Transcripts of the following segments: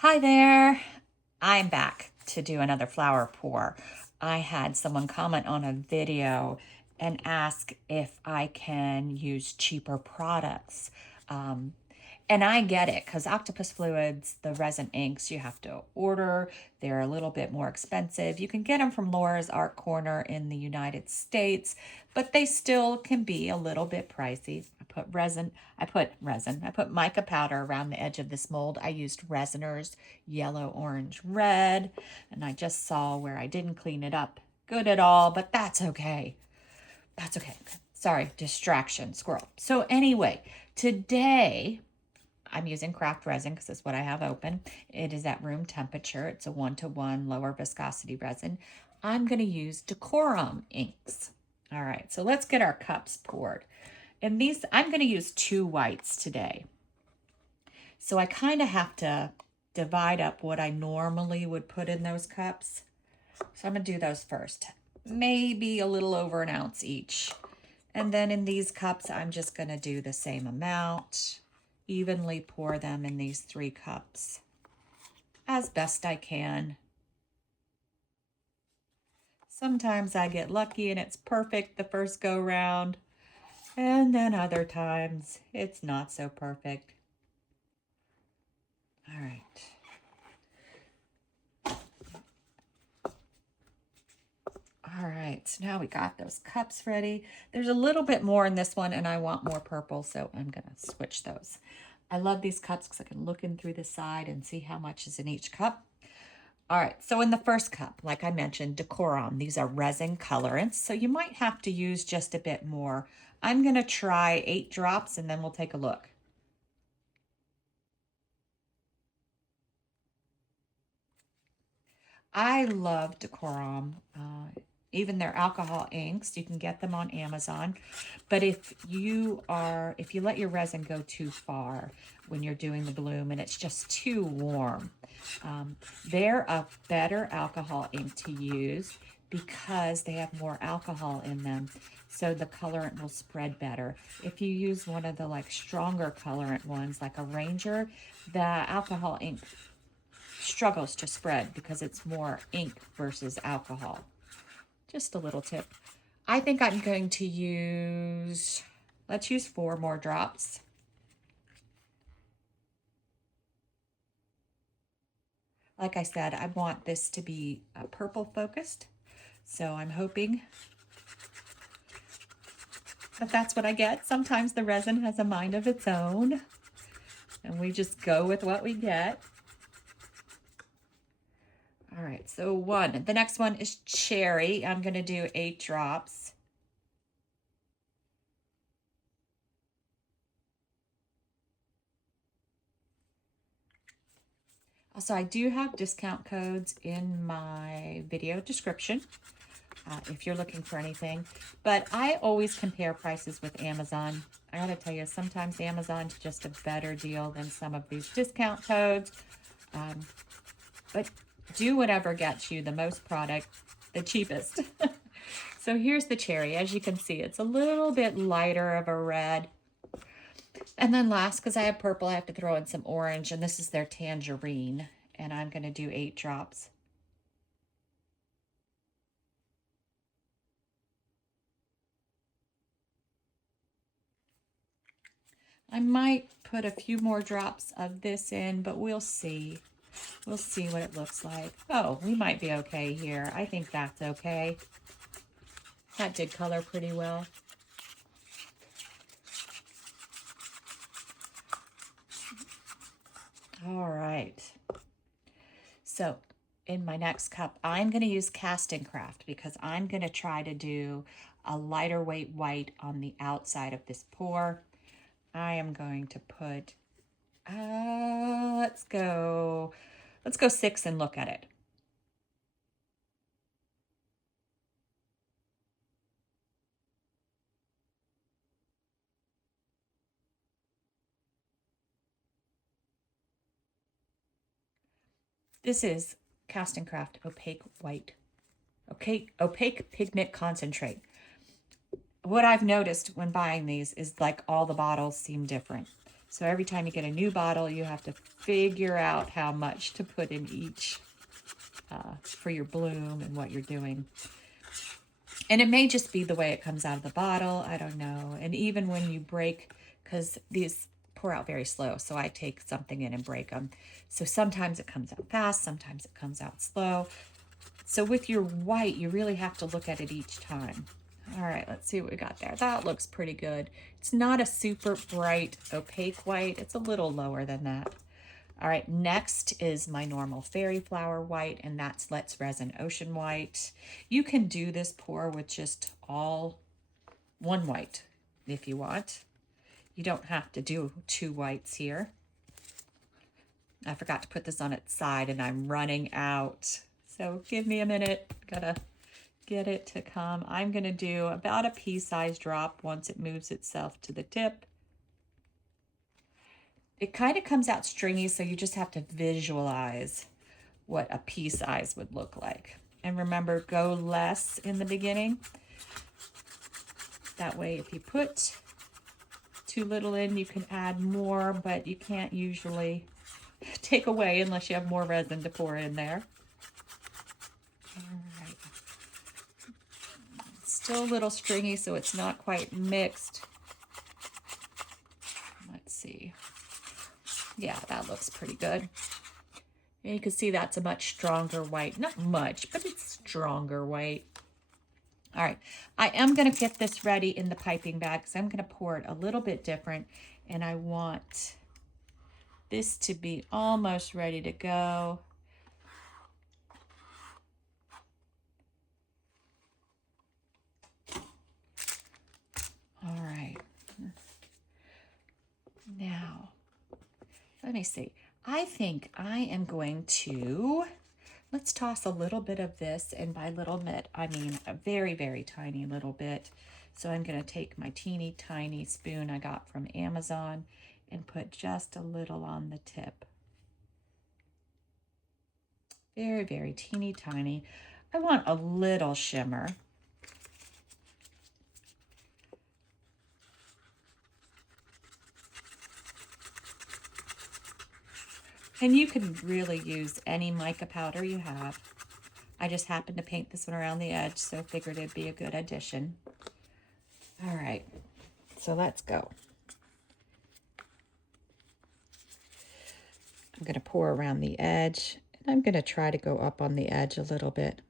Hi there. I'm back to do another flower pour. I had someone comment on a video and ask if I can use cheaper products. Um, and I get it because octopus fluids, the resin inks, you have to order. They're a little bit more expensive. You can get them from Laura's Art Corner in the United States, but they still can be a little bit pricey. I put mica powder around the edge of this mold. I used Resiners yellow, orange, red, and I just saw where I didn't clean it up good at all, but that's okay. That's okay. Sorry, distraction, squirrel. So anyway, today I'm using Craft Resin because that's what I have open. It is at room temperature. It's a 1-to-1 lower viscosity resin. I'm going to use DecoRom inks. All right, so let's get our cups poured. And these, I'm going to use 2 whites today. So I kind of have to divide up what I normally would put in those cups. So I'm going to do those first. Maybe a little over an ounce each. And then in these cups, I'm just going to do the same amount. Evenly pour them in these 3 cups as best I can. Sometimes I get lucky and it's perfect the first go round. And then other times it's not so perfect. All right. All right, so now we got those cups ready. There's a little bit more in this one and I want more purple, so I'm gonna switch those. I love these cups because I can look in through the side and see how much is in each cup. All right, so in the first cup, like I mentioned, DecoRom, these are resin colorants, so you might have to use just a bit more. I'm gonna try 8 drops and then we'll take a look. I love DecoRom. Even their alcohol inks, you can get them on Amazon. But if you let your resin go too far when you're doing the bloom and it's just too warm, they're a better alcohol ink to use because they have more alcohol in them. So the colorant will spread better. If you use one of the like stronger colorant ones, like a Ranger, the alcohol ink struggles to spread because it's more ink versus alcohol. Just a little tip. I think I'm going to use, let's use 4 more drops. Like I said, I want this to be purple focused. So I'm hoping that that's what I get. Sometimes the resin has a mind of its own and we just go with what we get. All right, so 1. The next one is cherry. I'm going to do 8 drops. Also, I do have discount codes in my video description if you're looking for anything. But I always compare prices with Amazon. I gotta tell you, sometimes Amazon's just a better deal than some of these discount codes. But do whatever gets you the most product, the cheapest. So here's the cherry. As you can see, it's a little bit lighter of a red. And then last, because I have purple, I have to throw in some orange, and this is their tangerine. And I'm going to do 8 drops. I might put a few more drops of this in, but we'll see. We'll see what it looks like. Oh, we might be okay here. I think that's okay. That did color pretty well. All right. So in my next cup, I'm going to use CastinCraft because I'm going to try to do a lighter weight white on the outside of this pour. I am going to put, let's go 6 and look at it. This is CastinCraft Opaque White, Opaque Pigment Concentrate. What I've noticed when buying these is like all the bottles seem different. So every time you get a new bottle, you have to figure out how much to put in each for your bloom and what you're doing. And it may just be the way it comes out of the bottle. I don't know. And even when you break, because these pour out very slow, so I take something in and break them. So sometimes it comes out fast, sometimes it comes out slow. So with your white, you really have to look at it each time. All right, let's see what we got there. That looks pretty good. It's not a super bright, opaque white. It's a little lower than that. All right, next is my normal fairy flower white, and that's Let's Resin Ocean White. You can do this pour with just all one white if you want. You don't have to do two whites here. I forgot to put this on its side and I'm running out. So give me a minute, gotta get it to come. I'm gonna do about a pea-sized drop once it moves itself to the tip. It kind of comes out stringy, so you just have to visualize what a pea size would look like. And remember, go less in the beginning. That way, if you put too little in, you can add more, but you can't usually take away unless you have more resin to pour in there. All right. It's still a little stringy, so it's not quite mixed. Let's see. Yeah, that looks pretty good. And you can see that's a much stronger white. Not much, but it's stronger white. All right, I am going to get this ready in the piping bag because I'm going to pour it a little bit different. And I want this to be almost ready to go. All right. Now, let me see. I think I am going to, let's toss a little bit of this, and by little bit, I mean a very, very tiny little bit. So I'm going to take my teeny tiny spoon I got from Amazon and put just a little on the tip. Very, very teeny tiny. I want a little shimmer. And you can really use any mica powder you have. I just happened to paint this one around the edge, so I figured it'd be a good addition. All right, so let's go. I'm gonna pour around the edge, and I'm gonna try to go up on the edge a little bit.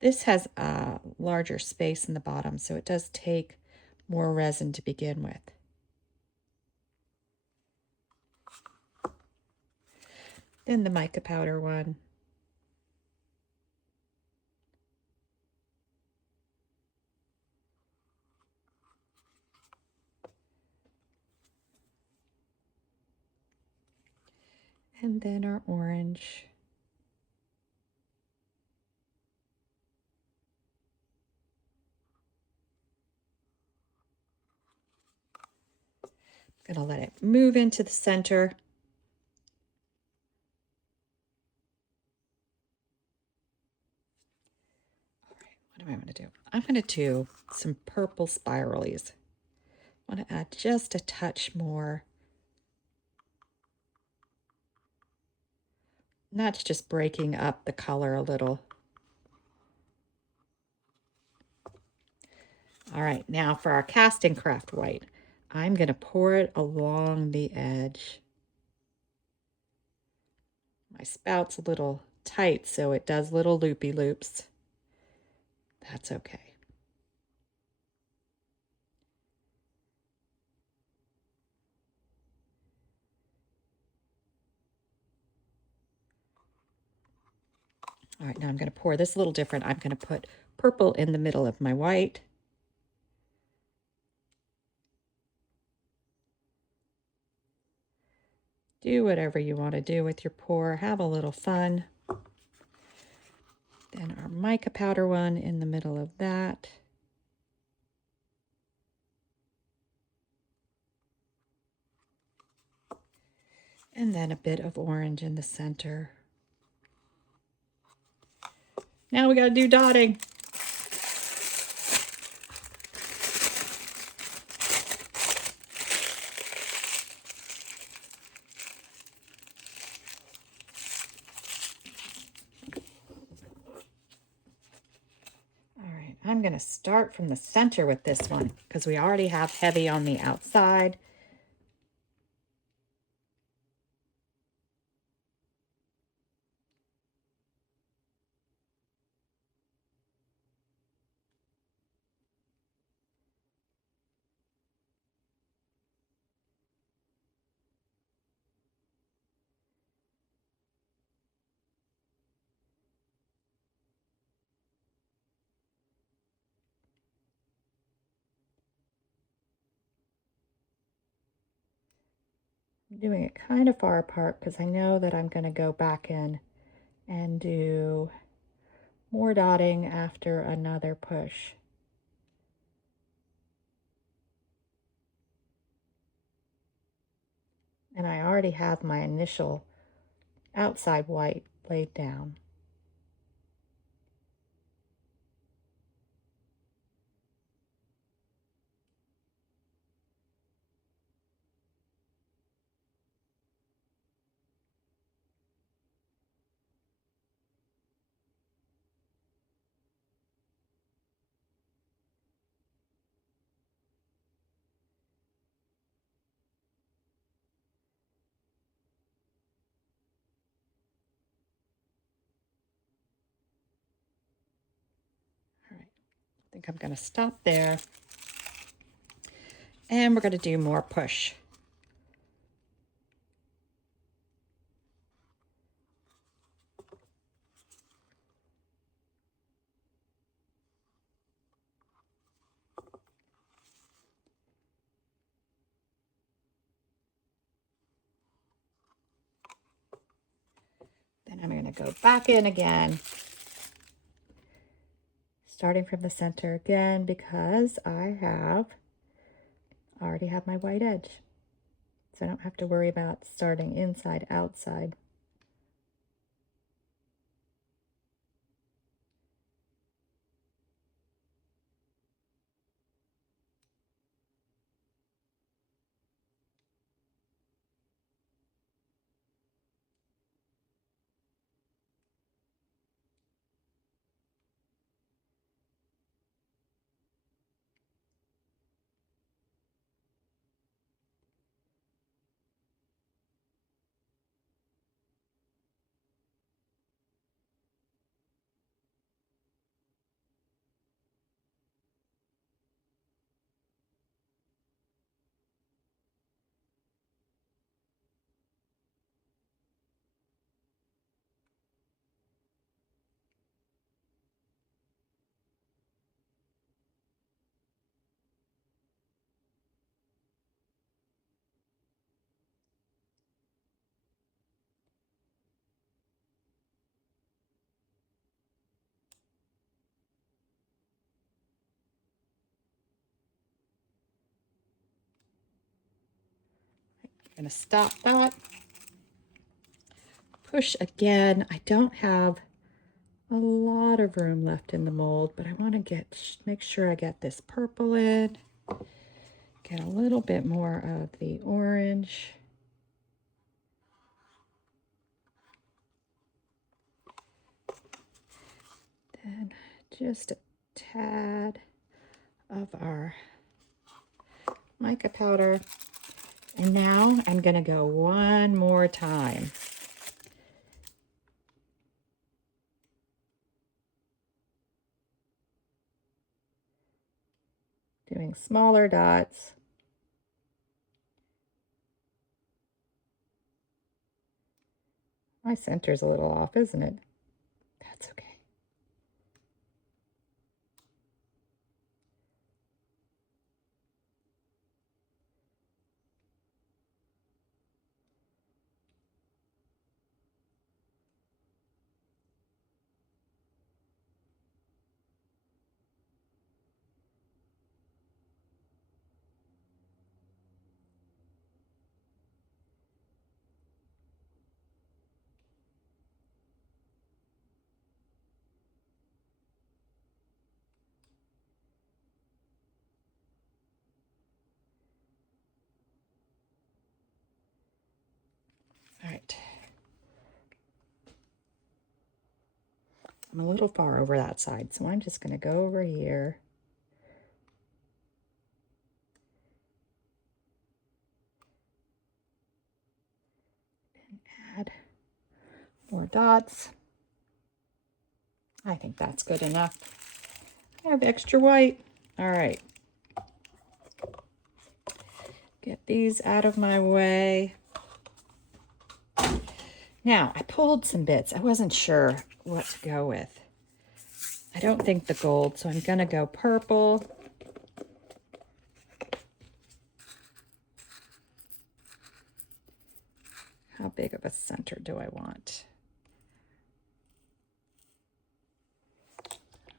This has a larger space in the bottom, so it does take more resin to begin with. Then the mica powder one. And then our orange. I'm gonna let it move into the center. What am I going to do? I'm going to do some purple spiralies. I want to add just a touch more. And that's just breaking up the color a little. All right, now for our CastinCraft white, I'm going to pour it along the edge. My spout's a little tight, so it does little loopy loops. That's okay. All right, now I'm going to pour this a little different. I'm going to put purple in the middle of my white. Do whatever you want to do with your pour. Have a little fun. Then our mica powder one in the middle of that. And then a bit of orange in the center. Now we gotta do dotting. I'm going to start from the center with this one because we already have heavy on the outside. I'm doing it kind of far apart because I know that I'm going to go back in and do more dotting after another push. And I already have my initial outside white laid down. All right, I think I'm going to stop there. And we're going to do more push. Then I'm going to go back in again, starting from the center again because I already have my white edge. So I don't have to worry about starting inside, outside. I'm going to stop that. Push again. I don't have a lot of room left in the mold, but I want to make sure I get this purple in. Get a little bit more of the orange. Then just a tad of our mica powder. And now I'm going to go one more time. Doing smaller dots. My center's a little off, isn't it? That's okay. I'm a little far over that side, so I'm just going to go over here. And add more dots. I think that's good enough. I have extra white. All right. Get these out of my way. Now, I pulled some bits. I wasn't sure what to go with. I don't think the gold, so I'm going to go purple. How big of a center do I want?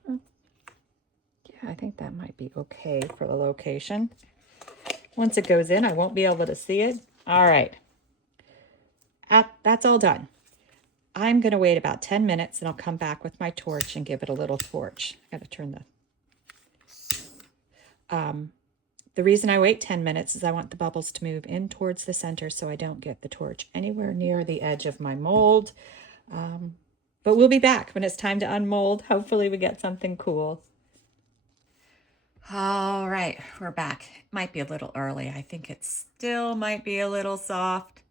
Yeah, I think that might be okay for the location. Once it goes in, I won't be able to see it. All right. That's all done. I'm going to wait about 10 minutes and I'll come back with my torch and give it a little torch. I got to turn the reason I wait 10 minutes is I want the bubbles to move in towards the center so I don't get the torch anywhere near the edge of my mold. But we'll be back when it's time to unmold. Hopefully we get something cool. All right, we're back. It might be a little early. I think it still might be a little soft,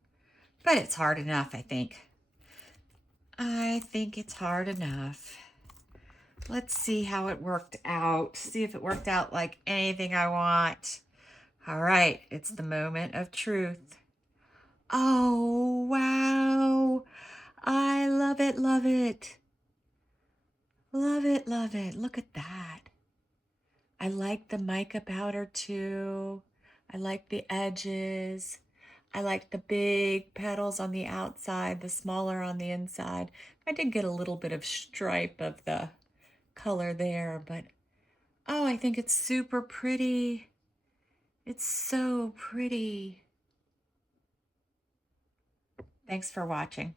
but it's hard enough, I think. I think it's hard enough. Let's see how it worked out. See if it worked out like anything I want. All right, it's the moment of truth. Oh, wow. I love it, love it. Love it, love it. Look at that. I like the mica powder too. I like the edges. I like the big petals on the outside, the smaller on the inside. I did get a little bit of stripe of the color there, but oh, I think it's super pretty. It's so pretty. Thanks for watching.